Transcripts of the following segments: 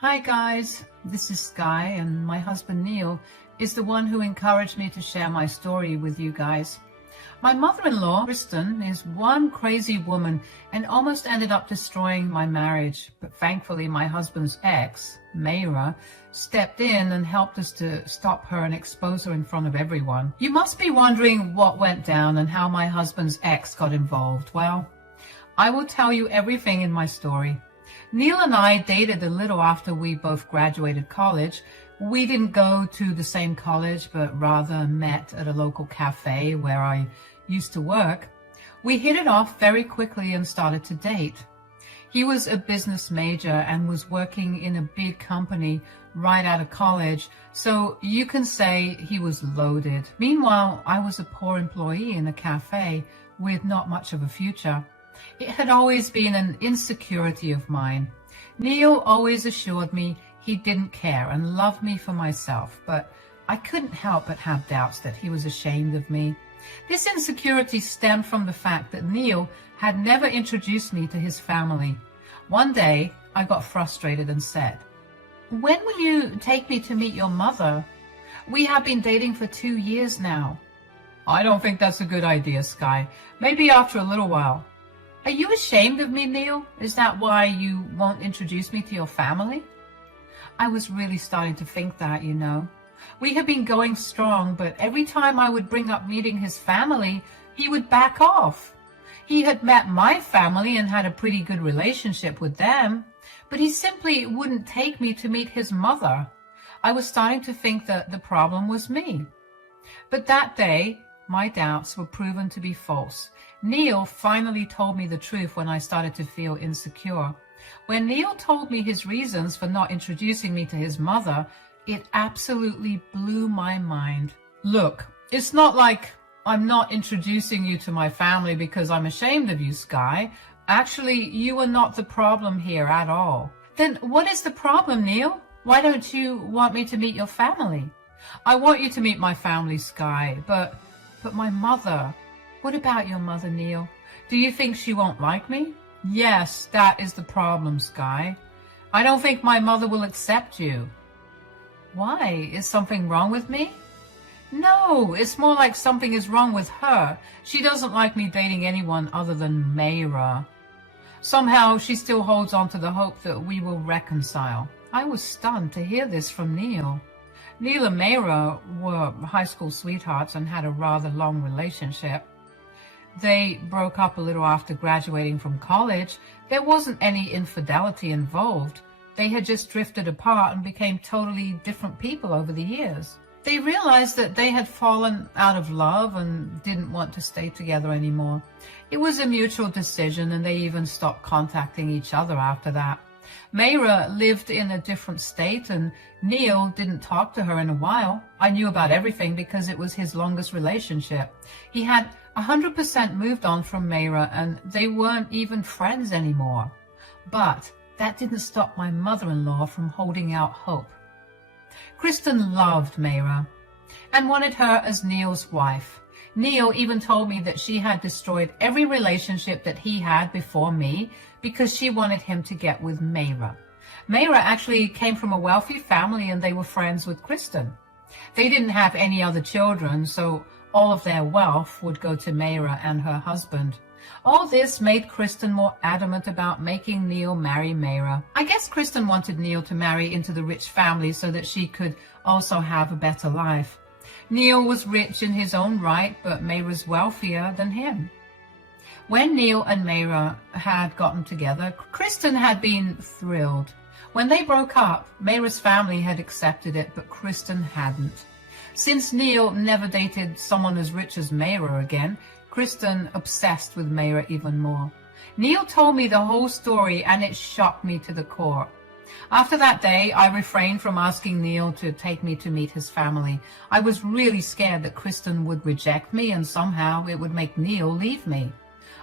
Hi guys, this is Sky, and my husband Neil is the one who encouraged me to share my story with you guys. My mother-in-law, Kristen, is one crazy woman and almost ended up destroying my marriage, but thankfully my husband's ex, Mayra, stepped in and helped us to stop her and expose her in front of everyone. You must be wondering what went down and how my husband's ex got involved. Well, I will tell you everything in my story. Neil and I dated a little after we both graduated college. We didn't go to the same college, but rather met at a local cafe where I used to work. We hit it off very quickly and started to date. He was a business major and was working in a big company right out of college, so you can say he was loaded. Meanwhile, I was a poor employee in a cafe with not much of a future. It had always been an insecurity of mine. Neil always assured me he didn't care and loved me for myself, but I couldn't help but have doubts that he was ashamed of me. This insecurity stemmed from the fact that Neil had never introduced me to his family. One day, I got frustrated and said, "When will you take me to meet your mother? We have been dating for 2 years now." "I don't think that's a good idea, Sky. Maybe after a little while." "Are you ashamed of me, Neil? Is that why you won't introduce me to your family?" I was really starting to think that, you know. We had been going strong, but every time I would bring up meeting his family, he would back off. He had met my family and had a pretty good relationship with them, but he simply wouldn't take me to meet his mother. I was starting to think that the problem was me. But that day, my doubts were proven to be false. Neil finally told me the truth when I started to feel insecure. When Neil told me his reasons for not introducing me to his mother, it absolutely blew my mind. "Look, it's not like I'm not introducing you to my family because I'm ashamed of you, Sky. Actually, you are not the problem here at all." "Then what is the problem, Neil? Why don't you want me to meet your family?" "I want you to meet my family, Sky, but my mother. What about your mother, Neil? Do you think she won't like me?" "Yes, that is the problem, Sky. I don't think my mother will accept you." "Why? Is something wrong with me?" "No, it's more like something is wrong with her. She doesn't like me dating anyone other than Mayra. Somehow she still holds on to the hope that we will reconcile." I was stunned to hear this from Neil. Neil and Mayra were high school sweethearts and had a rather long relationship. They broke up a little after graduating from college. There wasn't any infidelity involved. They had just drifted apart and became totally different people over the years. They realized that they had fallen out of love and didn't want to stay together anymore. It was a mutual decision, and they even stopped contacting each other after that. Mayra lived in a different state, and Neil didn't talk to her in a while. I knew about everything because it was his longest relationship. He had 100% moved on from Mayra, and they weren't even friends anymore. But that didn't stop my mother-in-law from holding out hope. Kristen loved Mayra and wanted her as Neil's wife. Neil even told me that she had destroyed every relationship that he had before me because she wanted him to get with Mayra. Mayra actually came from a wealthy family, and they were friends with Kristen. They didn't have any other children, so all of their wealth would go to Mayra and her husband. All this made Kristen more adamant about making Neil marry Mayra. I guess Kristen wanted Neil to marry into the rich family so that she could also have a better life. Neil was rich in his own right, but Mayra's wealthier than him. When Neil and Mayra had gotten together, Kristen had been thrilled. When they broke up, Mayra's family had accepted it, but Kristen hadn't. Since Neil never dated someone as rich as Mayra again, Kristen obsessed with Mayra even more. Neil told me the whole story, and it shocked me to the core. After that day, I refrained from asking Neil to take me to meet his family. I was really scared that Kristen would reject me, and somehow it would make Neil leave me.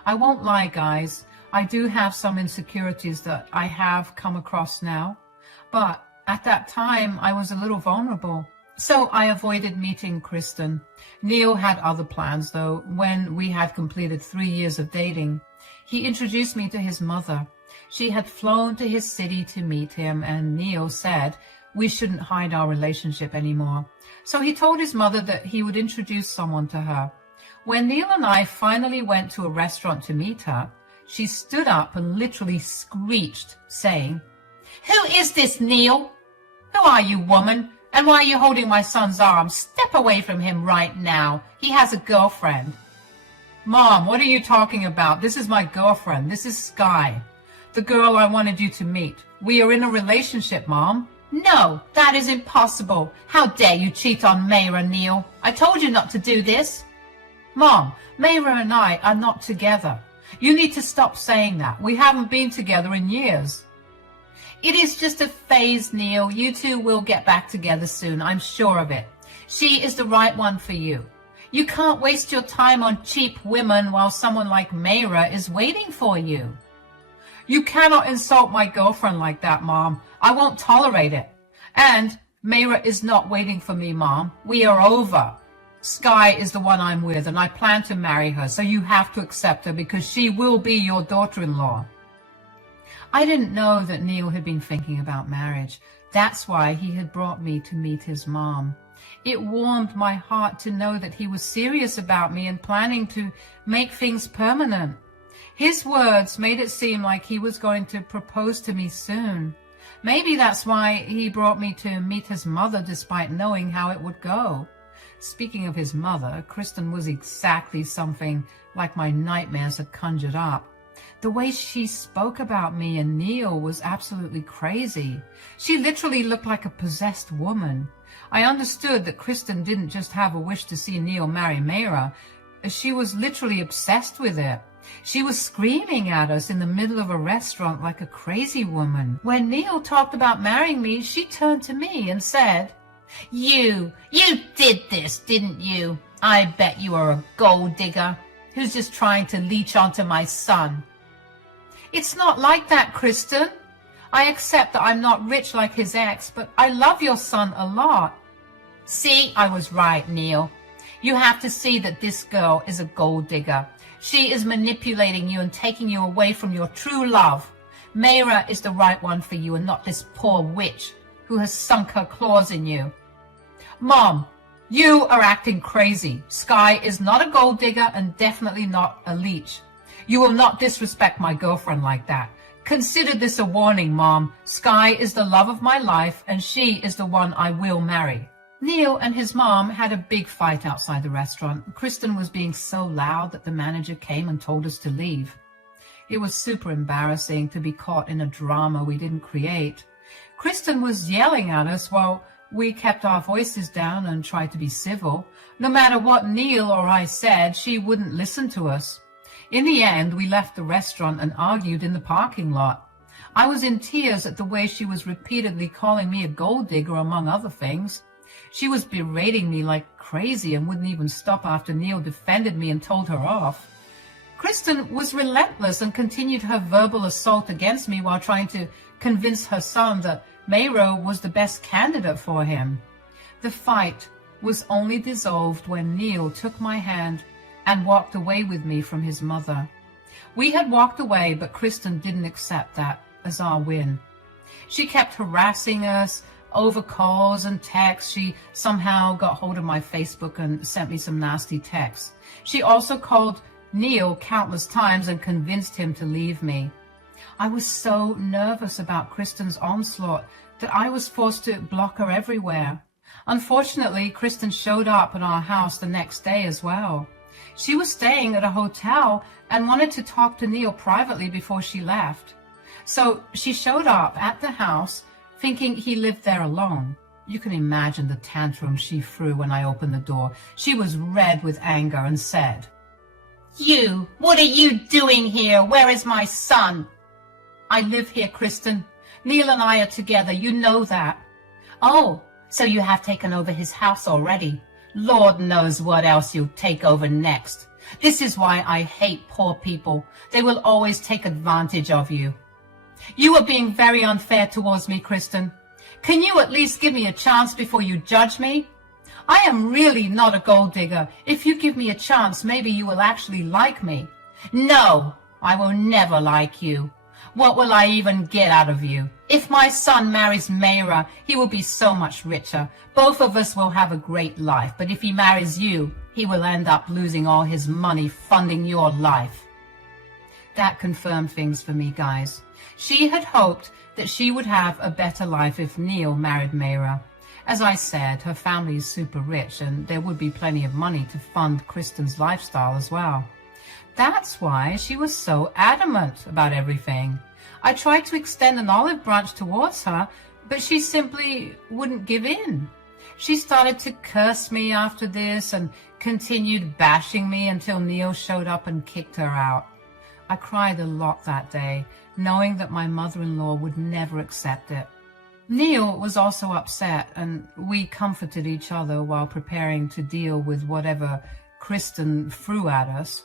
I won't lie, guys. I do have some insecurities that I have come across now, but at that time I was a little vulnerable. So I avoided meeting Kristen. Neil had other plans, though. When we had completed 3 years of dating, He introduced me to his mother. She had flown to his city to meet him, and Neil said we shouldn't hide our relationship anymore. So he told his mother that he would introduce someone to her. When Neil and I finally went to a restaurant to meet her, she stood up and literally screeched, saying, "Who is this, Neil? Who are you, woman? And why are you holding my son's arm? Step away from him right now. He has a girlfriend." "Mom, what are you talking about? This is my girlfriend. This is Sky, the girl I wanted you to meet. We are in a relationship, Mom." "No, that is impossible. How dare you cheat on Mayra, Neil? I told you not to do this." "Mom, Mayra and I are not together. You need to stop saying that. We haven't been together in years." "It is just a phase, Neil. You two will get back together soon. I'm sure of it. She is the right one for you. You can't waste your time on cheap women while someone like Mayra is waiting for you." "You cannot insult my girlfriend like that, Mom. I won't tolerate it. And Mayra is not waiting for me, Mom. We are over. Sky is the one I'm with, and I plan to marry her, so you have to accept her because she will be your daughter-in-law." I didn't know that Neil had been thinking about marriage. That's why he had brought me to meet his mom. It warmed my heart to know that he was serious about me and planning to make things permanent. His words made it seem like he was going to propose to me soon. Maybe that's why he brought me to meet his mother despite knowing how it would go. Speaking of his mother, Kristen was exactly something like my nightmares had conjured up. The way she spoke about me and Neil was absolutely crazy. She literally looked like a possessed woman. I understood that Kristen didn't just have a wish to see Neil marry Mayra. She was literally obsessed with it. She was screaming at us in the middle of a restaurant like a crazy woman. When Neil talked about marrying me, she turned to me and said, You did this, didn't you? I bet you are a gold digger who's just trying to leech onto my son." "It's not like that, Kristen. I accept that I'm not rich like his ex, but I love your son a lot." "See, I was right, Neil. You have to see that this girl is a gold digger. She is manipulating you and taking you away from your true love. Mayra is the right one for you and not this poor witch who has sunk her claws in you." "Mom, you are acting crazy. Sky is not a gold digger and definitely not a leech. You will not disrespect my girlfriend like that. Consider this a warning, Mom. Sky is the love of my life and she is the one I will marry." Neil and his mom had a big fight outside the restaurant. Kristen was being so loud that the manager came and told us to leave. It was super embarrassing to be caught in a drama we didn't create. Kristen was yelling at us while we kept our voices down and tried to be civil. No matter what Neil or I said, she wouldn't listen to us. In the end, we left the restaurant and argued in the parking lot. I was in tears at the way she was repeatedly calling me a gold digger, among other things. She was berating me like crazy and wouldn't even stop after Neil defended me and told her off. Kristen was relentless and continued her verbal assault against me while trying to convince her son that Mayra was the best candidate for him. The fight was only dissolved when Neil took my hand and walked away with me from his mother. We had walked away, but Kristen didn't accept that as our win. She kept harassing us over calls and texts. She somehow got hold of my Facebook and sent me some nasty texts. She also called Neil countless times and convinced him to leave me. I was so nervous about Kristen's onslaught that I was forced to block her everywhere. Unfortunately, Kristen showed up at our house the next day as well. She was staying at a hotel and wanted to talk to Neil privately before she left. So she showed up at the house thinking he lived there alone. You can imagine the tantrum she threw when I opened the door. She was red with anger and said, "You, what are you doing here? Where is my son?" "I live here, Kristen. Neil and I are together. You know that." "Oh, so you have taken over his house already. Lord knows what else you'll take over next. This is why I hate poor people. They will always take advantage of you." "You are being very unfair towards me, Kristen. Can you at least give me a chance before you judge me? I am really not a gold digger. If you give me a chance, maybe you will actually like me." "No, I will never like you. What will I even get out of you? If my son marries Mayra, he will be so much richer. Both of us will have a great life, but if he marries you, he will end up losing all his money funding your life. That confirmed things for me, guys. She had hoped that she would have a better life if Neil married Mayra. As I said, her family is super rich and there would be plenty of money to fund Kristen's lifestyle as well. That's why she was so adamant about everything. I tried to extend an olive branch towards her, but she simply wouldn't give in. She started to curse me after this and continued bashing me until Neil showed up and kicked her out. I cried a lot that day, knowing that my mother-in-law would never accept it. Neil was also upset, and we comforted each other while preparing to deal with whatever Kristen threw at us.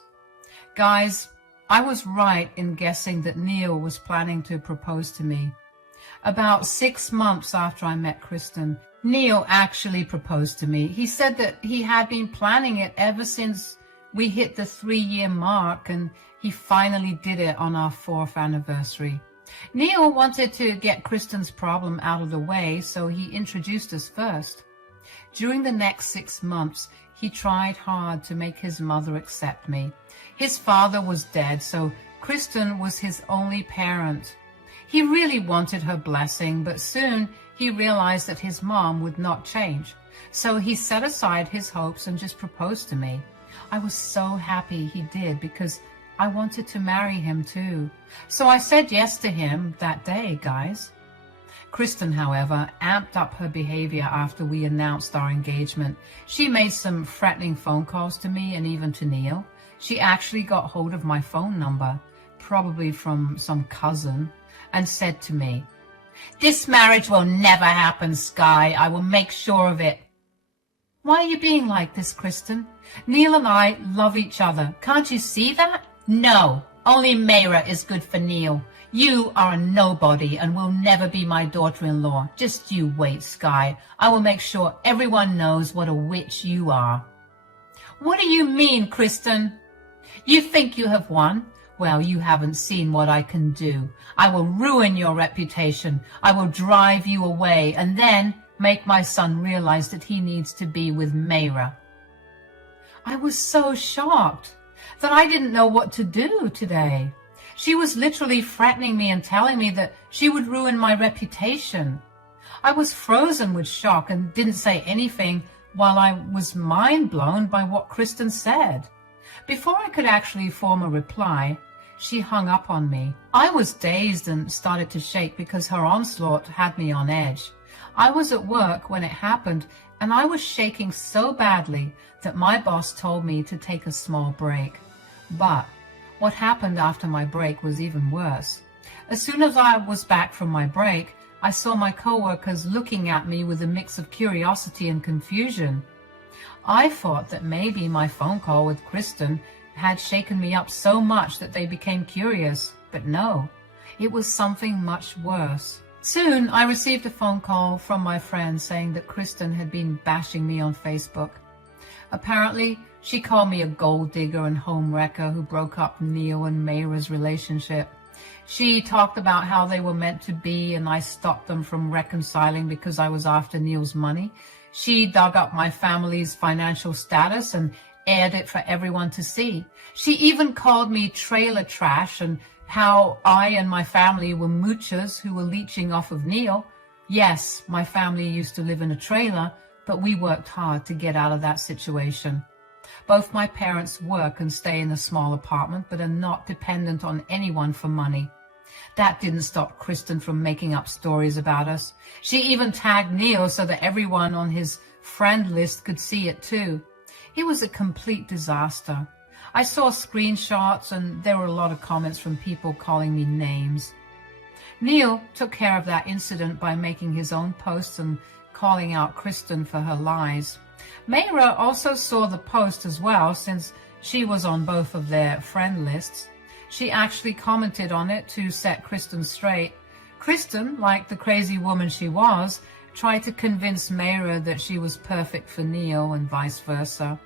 Guys, I was right in guessing that Neil was planning to propose to me. About 6 months after I met Kristen, Neil actually proposed to me. He said that he had been planning it ever since we hit the 3-year mark, and he finally did it on our 4th anniversary. Neil wanted to get Kristen's problem out of the way, so he introduced us first. During the next 6 months, he tried hard to make his mother accept me. His father was dead, so Kristen was his only parent. He really wanted her blessing, but soon he realized that his mom would not change. So he set aside his hopes and just proposed to me. I was so happy he did because I wanted to marry him too. So I said yes to him that day, guys. Kristen, however, amped up her behavior after we announced our engagement. She made some threatening phone calls to me and even to Neil. She actually got hold of my phone number, probably from some cousin, and said to me, "This marriage will never happen, Sky. I will make sure of it." Why are you being like this, Kristen? Neil and I love each other. Can't you see that? No, only Mayra is good for Neil. You are a nobody and will never be my daughter-in-law. Just you wait, Sky. I will make sure everyone knows what a witch you are. What do you mean, Kristen? You think you have won? Well, you haven't seen what I can do. I will ruin your reputation. I will drive you away and then make my son realize that he needs to be with Mayra. I was so shocked that I didn't know what to do today. She was literally threatening me and telling me that she would ruin my reputation. I was frozen with shock and didn't say anything while I was mind blown by what Kristen said. Before I could actually form a reply, she hung up on me. I was dazed and started to shake because her onslaught had me on edge. I was at work when it happened, and I was shaking so badly that my boss told me to take a small break. But what happened after my break was even worse. As soon as I was back from my break, I saw my coworkers looking at me with a mix of curiosity and confusion. I thought that maybe my phone call with Kristen had shaken me up so much that they became curious, but no, it was something much worse. Soon, I received a phone call from my friend saying that Kristen had been bashing me on Facebook. Apparently, she called me a gold digger and home wrecker who broke up Neil and Mayra's relationship. She talked about how they were meant to be and I stopped them from reconciling because I was after Neil's money. She dug up my family's financial status and aired it for everyone to see. She even called me trailer trash and how I and my family were moochers who were leeching off of Neil. Yes, my family used to live in a trailer, but we worked hard to get out of that situation. Both my parents work and stay in a small apartment, but are not dependent on anyone for money. That didn't stop Kristen from making up stories about us. She even tagged Neil so that everyone on his friend list could see it too. It was a complete disaster. I saw screenshots and there were a lot of comments from people calling me names. Neil took care of that incident by making his own posts and calling out Kristen for her lies. Mayra also saw the post as well, since she was on both of their friend lists. She actually commented on it to set Kristen straight. Kristen, like the crazy woman she was, tried to convince Mayra that she was perfect for Neil and vice versa.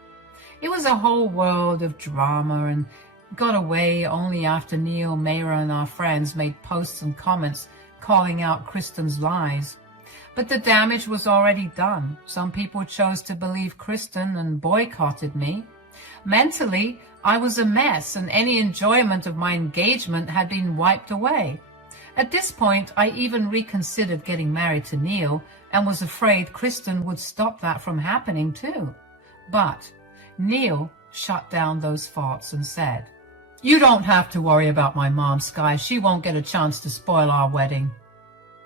It was a whole world of drama, and got away only after Neil, Mayra, and our friends made posts and comments calling out Kristen's lies. But the damage was already done. Some people chose to believe Kristen and boycotted me. Mentally, I was a mess, and any enjoyment of my engagement had been wiped away. At this point, I even reconsidered getting married to Neil and was afraid Kristen would stop that from happening too. But Neil shut down those thoughts and said, "You don't have to worry about my mom, Sky. She won't get a chance to spoil our wedding."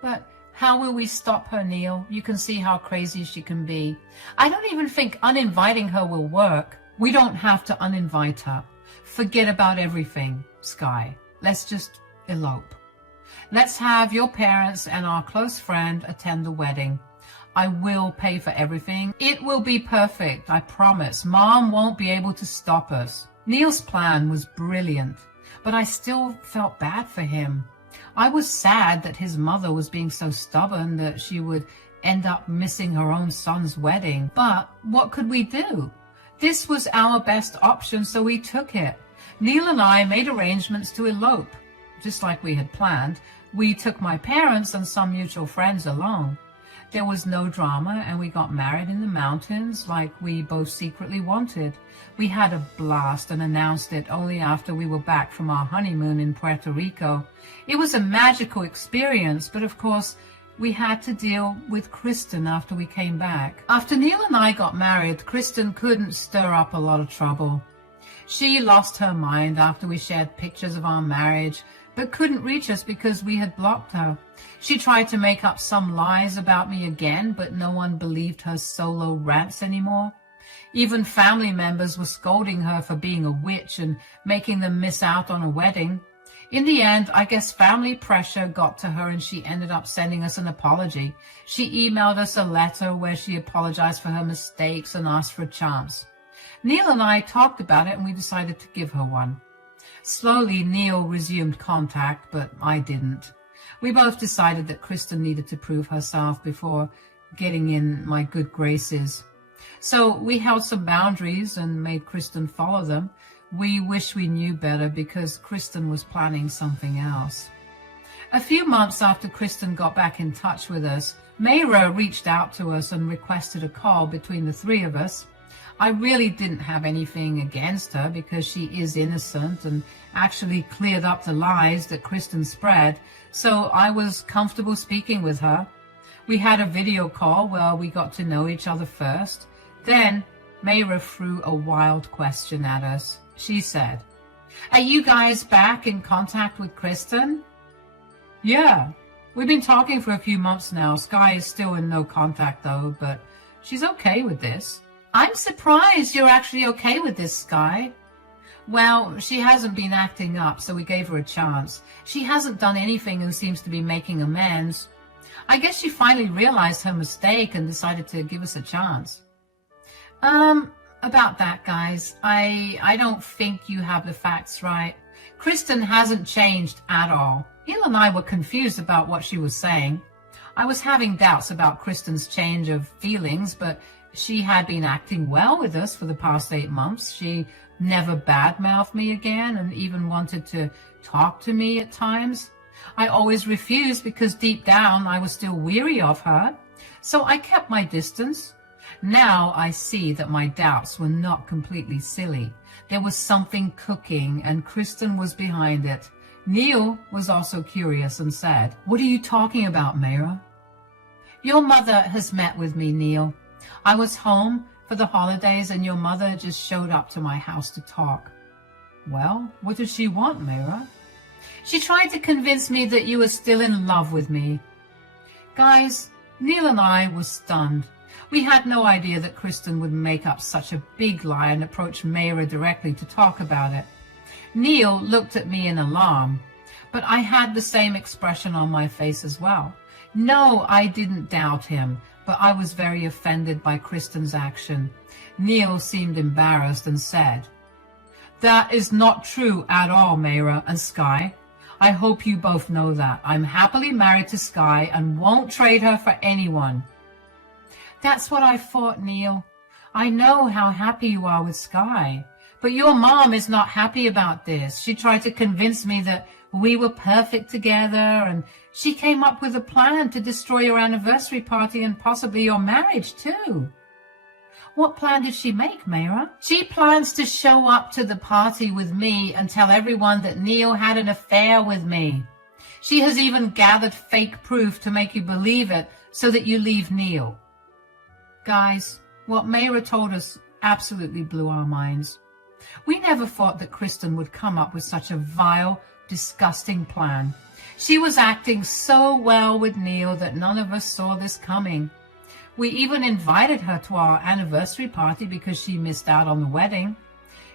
But how will we stop her, Neil? You can see how crazy she can be. I don't even think uninviting her will work. We don't have to uninvite her. Forget about everything, Sky. Let's just elope. Let's have your parents and our close friend attend the wedding. I will pay for everything. It will be perfect, I promise. Mom won't be able to stop us. Neil's plan was brilliant, but I still felt bad for him. I was sad that his mother was being so stubborn that she would end up missing her own son's wedding. But what could we do? This was our best option, so we took it. Neil and I made arrangements to elope. Just like we had planned, we took my parents and some mutual friends along. There was no drama, and we got married in the mountains like we both secretly wanted. We had a blast and announced it only after we were back from our honeymoon in Puerto Rico. It was a magical experience, but of course, we had to deal with Kristen after we came back. After Neil and I got married, Kristen couldn't stir up a lot of trouble. She lost her mind after we shared pictures of our marriage, but couldn't reach us because we had blocked her. She tried to make up some lies about me again, but no one believed her solo rants anymore. Even family members were scolding her for being a witch and making them miss out on a wedding. In the end, I guess family pressure got to her and she ended up sending us an apology. She emailed us a letter where she apologized for her mistakes and asked for a chance. Neil and I talked about it and we decided to give her one. Slowly, Neil resumed contact, but I didn't. We both decided that Kristen needed to prove herself before getting in my good graces. So we held some boundaries and made Kristen follow them. We wish we knew better because Kristen was planning something else. A few months after Kristen got back in touch with us, Mayra reached out to us and requested a call between the three of us. I really didn't have anything against her because she is innocent and actually cleared up the lies that Kristen spread, so I was comfortable speaking with her. We had a video call where we got to know each other first. Then Mayra threw a wild question at us. She said, "Are you guys back in contact with Kristen?" "Yeah, we've been talking for a few months now. Sky is still in no contact though, but she's okay with this." "I'm surprised you're actually okay with this, Sky." "Well, she hasn't been acting up, so we gave her a chance. She hasn't done anything and seems to be making amends. I guess she finally realized her mistake and decided to give us a chance." About that, guys, I don't think you have the facts right. Kristen hasn't changed at all. Neil and I were confused about what she was saying. I was having doubts about Kristen's change of feelings, but she had been acting well with us for the past 8 months. She never badmouthed me again and even wanted to talk to me at times. I always refused because deep down I was still weary of her, so I kept my distance. Now I see that my doubts were not completely silly. There was something cooking and Kristen was behind it. Neil was also curious and said, "What are you talking about, Mayra?" "Your mother has met with me, Neil. I was home for the holidays and your mother just showed up to my house to talk." "Well, what did she want, Mayra?" "She tried to convince me that you were still in love with me." Guys, Neil and I were stunned. We had no idea that Kristen would make up such a big lie and approach Mayra directly to talk about it. Neil looked at me in alarm, but I had the same expression on my face as well. No, I didn't doubt him, but I was very offended by Kristen's action. Neil seemed embarrassed and said, "That is not true at all, Mayra and Sky. I hope you both know that. I'm happily married to Sky and won't trade her for anyone." "That's what I thought, Neil. I know how happy you are with Sky, But your mom is not happy about this. She tried to convince me that we were perfect together, and she came up with a plan to destroy your anniversary party and possibly your marriage too. What plan did she make, Mayra? She plans to show up to the party with me and tell everyone that Neil had an affair with me. She has even gathered fake proof to make you believe it so that you leave Neil. Guys, what Mayra told us absolutely blew our minds. We never thought that Kristen would come up with such a vile, disgusting plan. She was acting so well with Neil that none of us saw this coming. We even invited her to our anniversary party because she missed out on the wedding.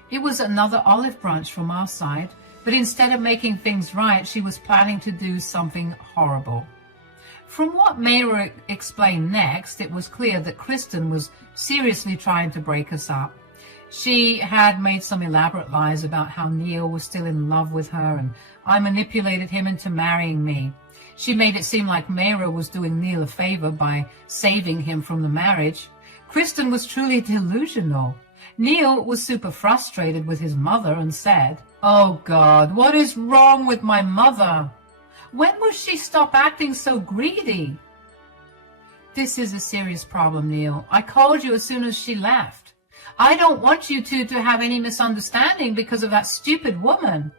It was another olive branch from our side, but instead of making things right, she was planning to do something horrible. From what Mayra explained next, it was clear that Kristen was seriously trying to break us up. She had made some elaborate lies about how Neil was still in love with her, and I manipulated him into marrying me. She made it seem like Mayra was doing Neil a favor by saving him from the marriage. Kristen was truly delusional. Neil was super frustrated with his mother and said, "Oh God, what is wrong with my mother? When will she stop acting so greedy?" This is a serious problem, Neil. I called you as soon as she left. I don't want you two to have any misunderstanding because of that stupid woman.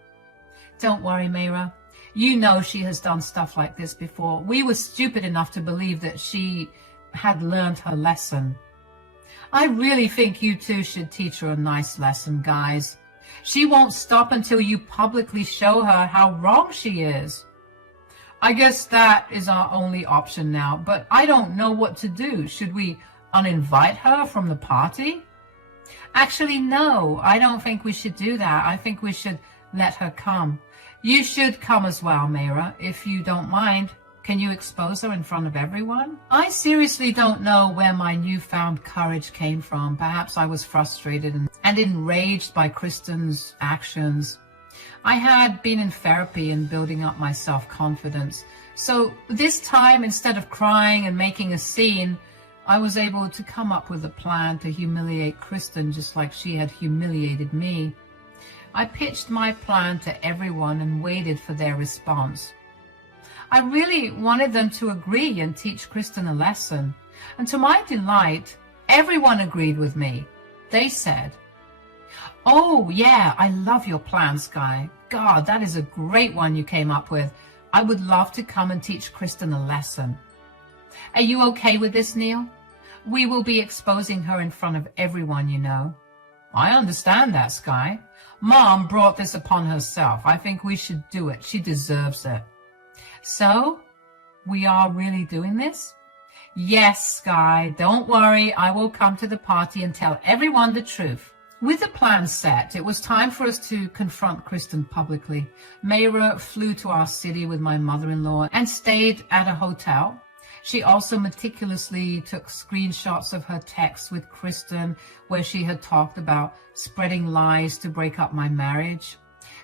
Don't worry, Mayra. You know she has done stuff like this before. We were stupid enough to believe that she had learned her lesson. I really think you two should teach her a nice lesson, guys. She won't stop until you publicly show her how wrong she is. I guess that is our only option now, but I don't know what to do. Should we uninvite her from the party? Actually, no, I don't think we should do that. I think we should let her come. You should come as well, Mayra, if you don't mind. Can you expose her in front of everyone? I seriously don't know where my newfound courage came from. Perhaps I was frustrated and enraged by Kristen's actions. I had been in therapy and building up my self-confidence. So this time, instead of crying and making a scene, I was able to come up with a plan to humiliate Kristen just like she had humiliated me. I pitched my plan to everyone and waited for their response. I really wanted them to agree and teach Kristen a lesson. And to my delight, everyone agreed with me. They said, "Oh, yeah, I love your plan, Sky. God, that is a great one you came up with. I would love to come and teach Kristen a lesson." Are you okay with this, Neil? We will be exposing her in front of everyone, you know. I understand that, Sky. Mom brought this upon herself. I think we should do it. She deserves it. So, we are really doing this? Yes, Sky. Don't worry. I will come to the party and tell everyone the truth. With the plan set, it was time for us to confront Kristen publicly. Mayra flew to our city with my mother-in-law and stayed at a hotel. She also meticulously took screenshots of her texts with Kristen where she had talked about spreading lies to break up my marriage.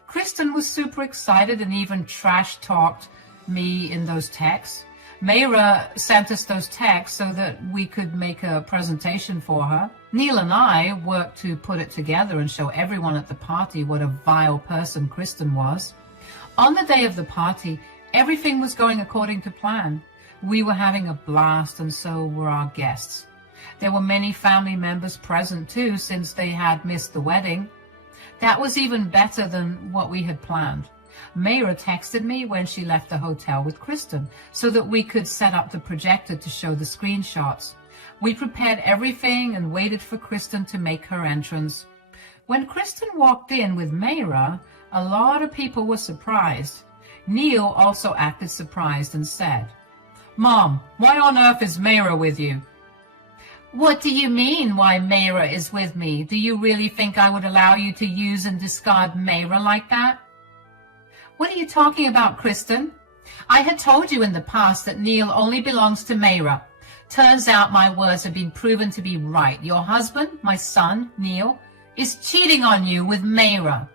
Kristen was super excited and even trash-talked me in those texts. Mayra sent us those texts so that we could make a presentation for her. Neil and I worked to put it together and show everyone at the party what a vile person Kristen was. On the day of the party, everything was going according to plan. We were having a blast, and so were our guests. There were many family members present too, since they had missed the wedding. That was even better than what we had planned. Mayra texted me when she left the hotel with Kristen so that we could set up the projector to show the screenshots. We prepared everything and waited for Kristen to make her entrance. When Kristen walked in with Mayra, a lot of people were surprised. Neil also acted surprised and said, "Mom, why on earth is Mayra with you?" "What do you mean, why Mayra is with me? Do you really think I would allow you to use and discard Mayra like that?" "What are you talking about, Kristen? I had told you in the past that Neil only belongs to Mayra. Turns out my words have been proven to be right. Your husband, my son, Neil, is cheating on you with Mayra."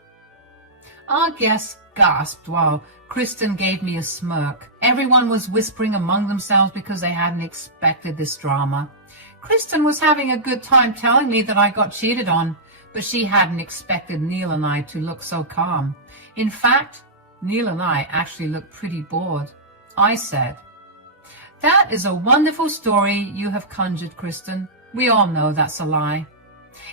Our guests gasped while Kristen gave me a smirk. Everyone was whispering among themselves because they hadn't expected this drama. Kristen was having a good time telling me that I got cheated on, but she hadn't expected Neil and I to look so calm. In fact, Neil and I actually looked pretty bored. I said, "That is a wonderful story you have conjured, Kristen. We all know that's a lie."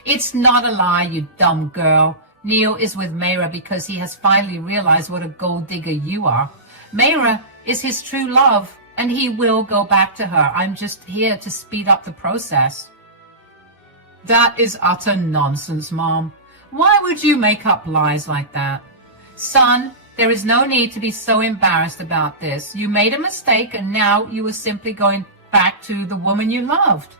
"It's not a lie, you dumb girl. Neil is with Mayra because he has finally realized what a gold digger you are. Mayra is his true love, and he will go back to her. I'm just here to speed up the process." "That is utter nonsense, Mom. Why would you make up lies like that?" "Son, there is no need to be so embarrassed about this. You made a mistake, and now you are simply going back to the woman you loved.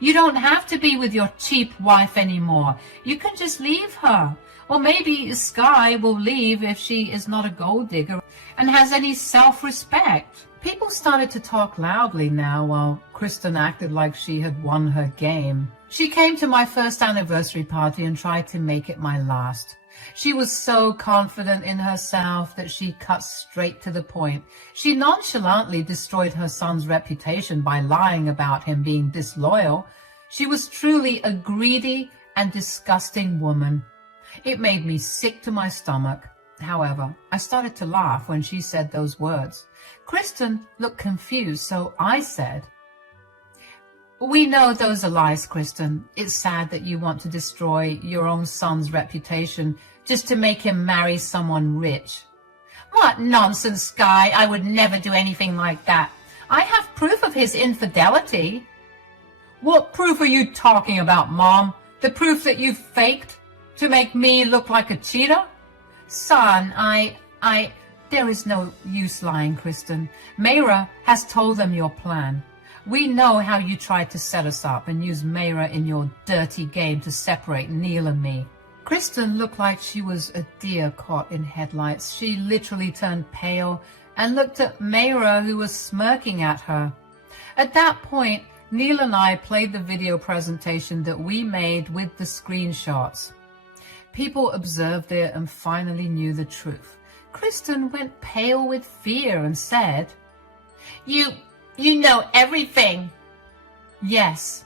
You don't have to be with your cheap wife anymore. You can just leave her. Or maybe Sky will leave if she is not a gold digger and has any self-respect." People started to talk loudly now while Kristen acted like she had won her game. She came to my first anniversary party and tried to make it my last. She was so confident in herself that she cut straight to the point. She nonchalantly destroyed her son's reputation by lying about him being disloyal. She was truly a greedy and disgusting woman. It made me sick to my stomach. However, I started to laugh when she said those words. Kristen looked confused, so I said, "We know those are lies, Kristen. It's sad that you want to destroy your own son's reputation just to make him marry someone rich." "What nonsense, Sky. I would never do anything like that. I have proof of his infidelity." "What proof are you talking about, Mom? The proof that you faked to make me look like a cheater?" "Son, there is no use lying, Kristen. Mayra has told them your plan. We know how you tried to set us up and use Mayra in your dirty game to separate Neil and me." Kristen looked like she was a deer caught in headlights. She literally turned pale and looked at Mayra, who was smirking at her. At that point, Neil and I played the video presentation that we made with the screenshots. People observed it and finally knew the truth. Kristen went pale with fear and said, You know everything." "Yes,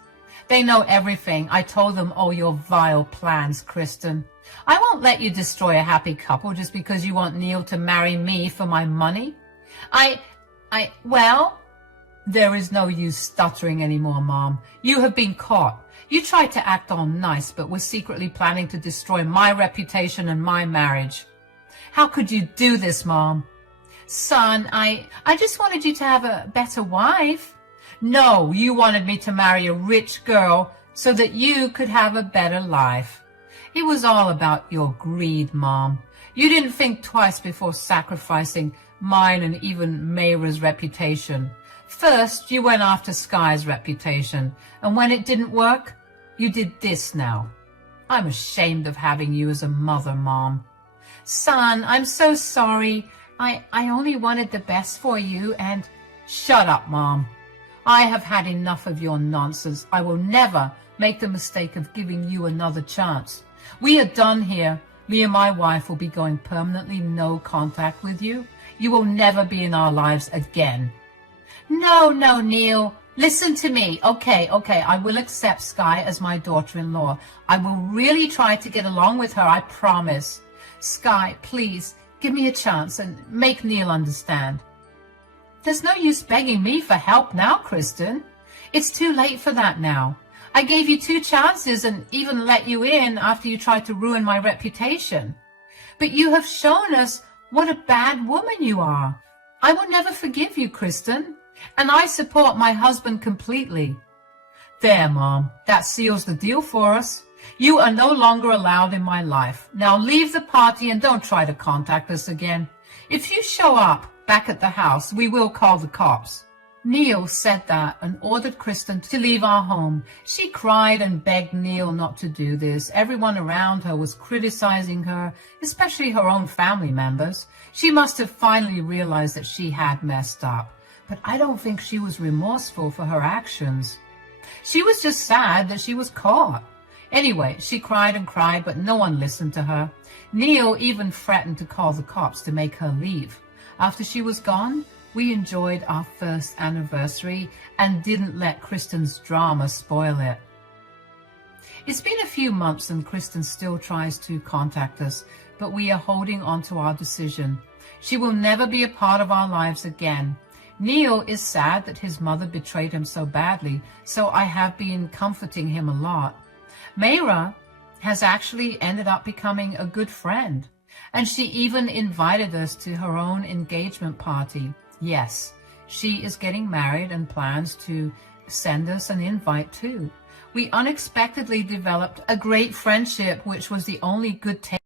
they know everything. I told them all your vile plans, Kristen. I won't let you destroy a happy couple just because you want Neil to marry me for my money. Well, there is no use stuttering anymore, Mom. You have been caught. You tried to act all nice, but were secretly planning to destroy my reputation and my marriage. How could you do this, Mom?" "Son, I just wanted you to have a better wife." "No, you wanted me to marry a rich girl so that you could have a better life. It was all about your greed, Mom. You didn't think twice before sacrificing mine and even Mayra's reputation. First, you went after Sky's reputation, and when it didn't work, you did this now. I'm ashamed of having you as a mother, Mom." "Son, I'm so sorry. I only wanted the best for you and—" "Shut up, Mom. I have had enough of your nonsense. I will never make the mistake of giving you another chance. We are done here. Me and my wife will be going permanently no contact with you. You will never be in our lives again." No, Neil. Listen to me. Okay, I will accept Sky as my daughter-in-law. I will really try to get along with her, I promise. Sky, please, give me a chance and make Neil understand. There's no use begging me for help now, Kristen. It's too late for that now. I gave you 2 chances and even let you in after you tried to ruin my reputation. But you have shown us what a bad woman you are. I will never forgive you, Kristen. And I support my husband completely. There, Mom, that seals the deal for us. You are no longer allowed in my life. Now leave the party and don't try to contact us again. If you show up back at the house, we will call the cops. Neil said that and ordered Kristen to leave our home. She cried and begged Neil not to do this. Everyone around her was criticizing her, especially her own family members. She must have finally realized that she had messed up. But I don't think she was remorseful for her actions. She was just sad that she was caught. Anyway, she cried and cried, but no one listened to her. Neil even threatened to call the cops to make her leave. After she was gone, we enjoyed our first anniversary and didn't let Kristen's drama spoil it. It's been a few months and Kristen still tries to contact us, but we are holding on to our decision. She will never be a part of our lives again. Neil is sad that his mother betrayed him so badly, so I have been comforting him a lot. Mayra has actually ended up becoming a good friend, and she even invited us to her own engagement party. Yes, she is getting married and plans to send us an invite too. We unexpectedly developed a great friendship, which was the only good take